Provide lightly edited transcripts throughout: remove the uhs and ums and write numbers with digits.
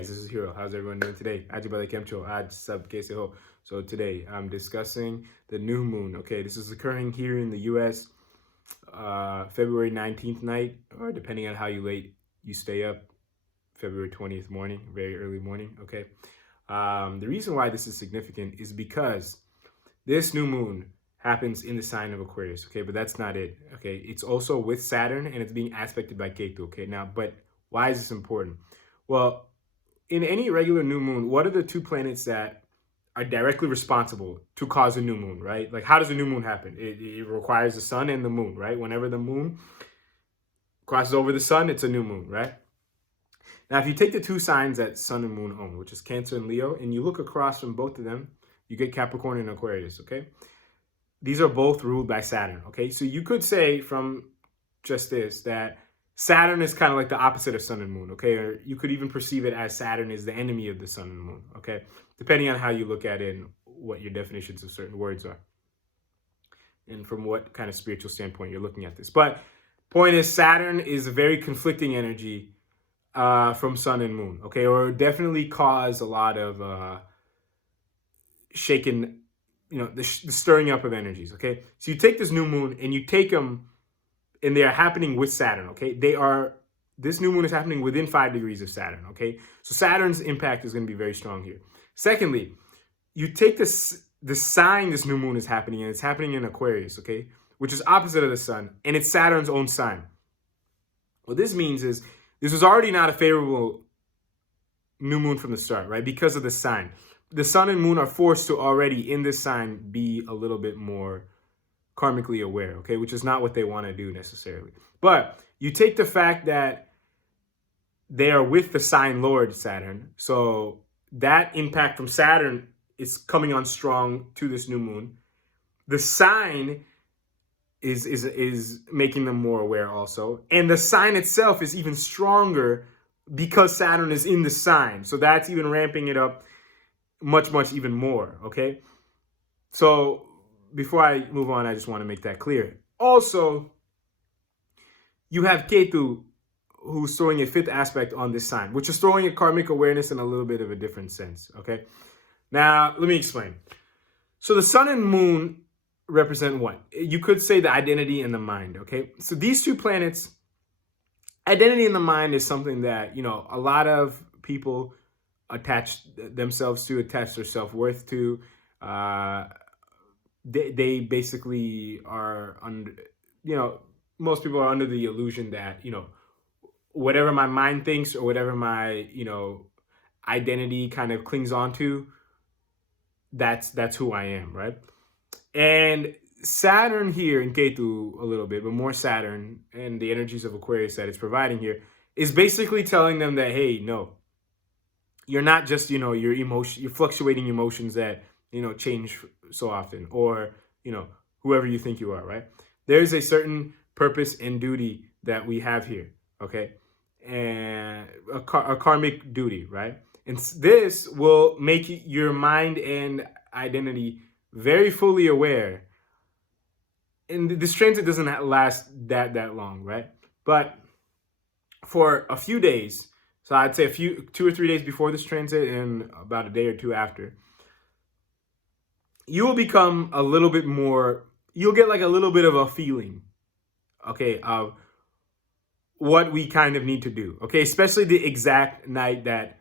This is Hero. How's everyone doing today? So today I'm discussing the new moon. Okay, this is occurring here in the U.S. February 19th night, or depending on how late you stay up, February 20th morning, very early morning. Okay, the reason why this is significant is because this new moon happens in the sign of Aquarius. Okay, but that's not it. Okay, it's also with Saturn and it's being aspected by Ketu. Okay, now, but why is this important? Well, in any regular new moon, what are the two planets that are directly responsible to cause a new moon, right? Like, how does a new moon happen? It requires the sun and the moon, right? Whenever the moon crosses over the sun, it's a new moon, right? Now, if you take the two signs that sun and moon own, which is Cancer and Leo, and you look across from both of them, you get Capricorn and Aquarius, okay? These are both ruled by Saturn, okay? So you could say from just this that Saturn is kind of like the opposite of sun and moon, okay? Or you could even perceive it as Saturn is the enemy of the sun and moon, okay? Depending on how you look at it and what your definitions of certain words are. And from what kind of spiritual standpoint you're looking at this. But point is, Saturn is a very conflicting energy from sun and moon, okay? Or definitely cause a lot of shaken, the stirring up of energies, okay? So you take this new moon and you take them, and they are happening with Saturn, okay? This new moon is happening within 5 degrees of Saturn, okay? So Saturn's impact is going to be very strong here. Secondly, you take the sign this new moon is happening in, it's happening in Aquarius, okay? Which is opposite of the sun, and it's Saturn's own sign. What this means is, this was already not a favorable new moon from the start, right? Because of the sign. The sun and moon are forced to already, in this sign, be a little bit more karmically aware, okay, which is not what they want to do necessarily. But you take the fact that they are with the sign Lord Saturn, so that impact from Saturn is coming on strong to this new moon. The sign is making them more aware also, and the sign itself is even stronger because Saturn is in the sign, so that's even ramping it up much even more, okay? So before I move on, I just want to make that clear. Also, you have Ketu, who's throwing a fifth aspect on this sign, which is throwing a karmic awareness in a little bit of a different sense, okay? Now, let me explain. So the sun and moon represent what? You could say the identity and the mind, okay? So these two planets, identity and the mind is something that, a lot of people attach themselves to, attach their self-worth to. They basically are under, most people are under the illusion that, whatever my mind thinks or whatever my, identity kind of clings on to, that's who I am, right? And Saturn here in Ketu a little bit, but more Saturn and the energies of Aquarius that it's providing here is basically telling them that, hey, no, you're not just, your fluctuating emotions that, change so often, or, whoever you think you are, right? There's a certain purpose and duty that we have here, okay? And a karmic duty, right? And this will make your mind and identity very fully aware. And this transit doesn't last that long, right? But for a few days, so I'd say 2 or 3 days before this transit and about a day or two after, you will become a little bit more, you'll get like a little bit of a feeling, okay, of what we kind of need to do, okay? Especially the exact night that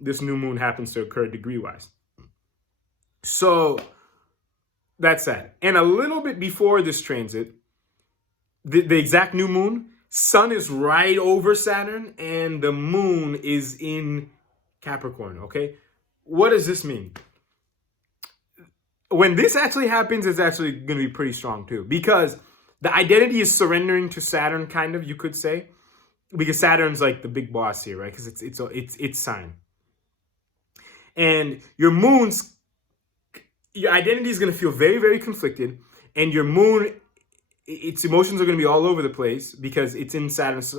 this new moon happens to occur degree-wise. So that's that. And a little bit before this transit, the exact new moon, sun is right over Saturn and the moon is in Capricorn, okay? What does this mean? When this actually happens, it's actually going to be pretty strong too, because the identity is surrendering to Saturn, kind of, you could say, because Saturn's like the big boss here, right? Because it's sign. And your identity is going to feel very conflicted, and your moon, its emotions are going to be all over the place because it's in Saturn's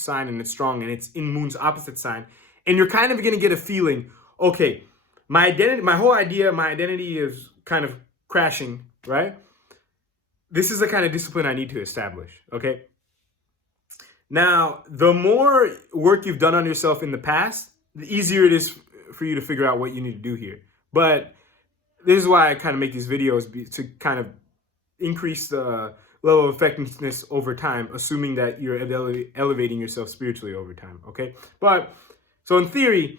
sign and it's strong, and it's in Moon's opposite sign. And you're kind of going to get a feeling, okay, my identity is kind of crashing, right? This is the kind of discipline I need to establish, okay? Now, the more work you've done on yourself in the past, the easier it is for you to figure out what you need to do here. But this is why I kind of make these videos, to kind of increase the level of effectiveness over time, assuming that you're elevating yourself spiritually over time, okay? But, so in theory,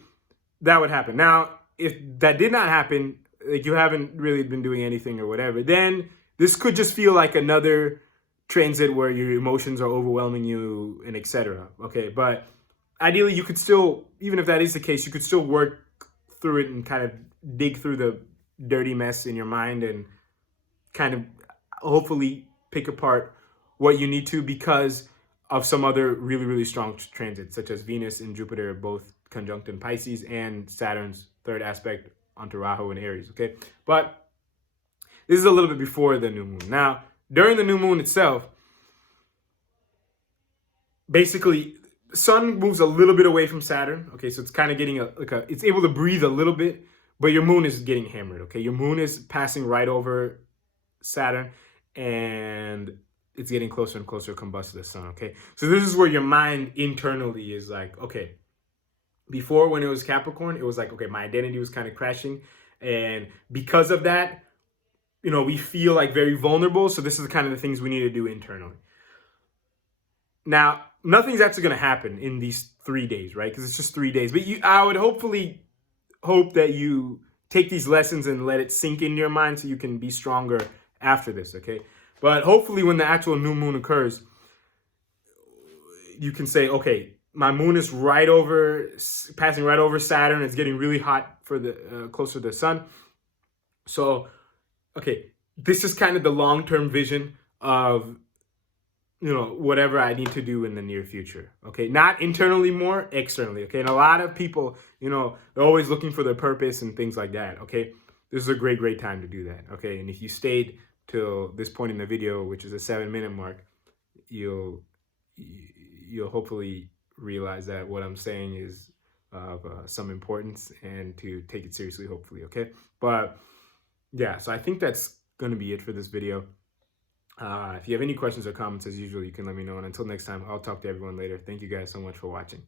that would happen. Now, if that did not happen, like you haven't really been doing anything or whatever, then this could just feel like another transit where your emotions are overwhelming you and etc. Okay, but ideally you could still, even if that is the case, you could still work through it and kind of dig through the dirty mess in your mind and kind of hopefully pick apart what you need to, because of some other really, really strong transits, such as Venus and Jupiter both conjunct in Pisces, and Saturn's third aspect onto Rahu and Aries, okay? But this is a little bit before the new moon. Now, during the new moon itself, basically, Sun moves a little bit away from Saturn, okay? So it's kind of getting it's able to breathe a little bit, but your moon is getting hammered, okay? Your moon is passing right over Saturn, and it's getting closer and closer to combust to the sun, okay? So this is where your mind internally is like, okay, before when it was Capricorn, it was like, okay, my identity was kind of crashing. And because of that, you know, we feel like very vulnerable. So this is kind of the things we need to do internally. Now, nothing's actually going to happen in these 3 days, right? Because it's just 3 days. But I would hopefully hope that you take these lessons and let it sink in your mind so you can be stronger after this, okay? But hopefully when the actual new moon occurs, you can say, okay, my moon is passing right over Saturn. It's getting really hot for the closer to the sun. So, okay, this is kind of the long-term vision of, you know, whatever I need to do in the near future, okay? Not internally, more externally, okay? And a lot of people, you know, they're always looking for their purpose and things like that, okay? This is a great, great time to do that, okay? And if you stayed till this point in the video, which is a 7-minute mark, you'll hopefully realize that what I'm saying is of some importance, and to take it seriously, hopefully, okay? But yeah, so I think that's going to be it for this video. If you have any questions or comments, as usual, you can let me know. And until next time, I'll talk to everyone later. Thank you guys so much for watching.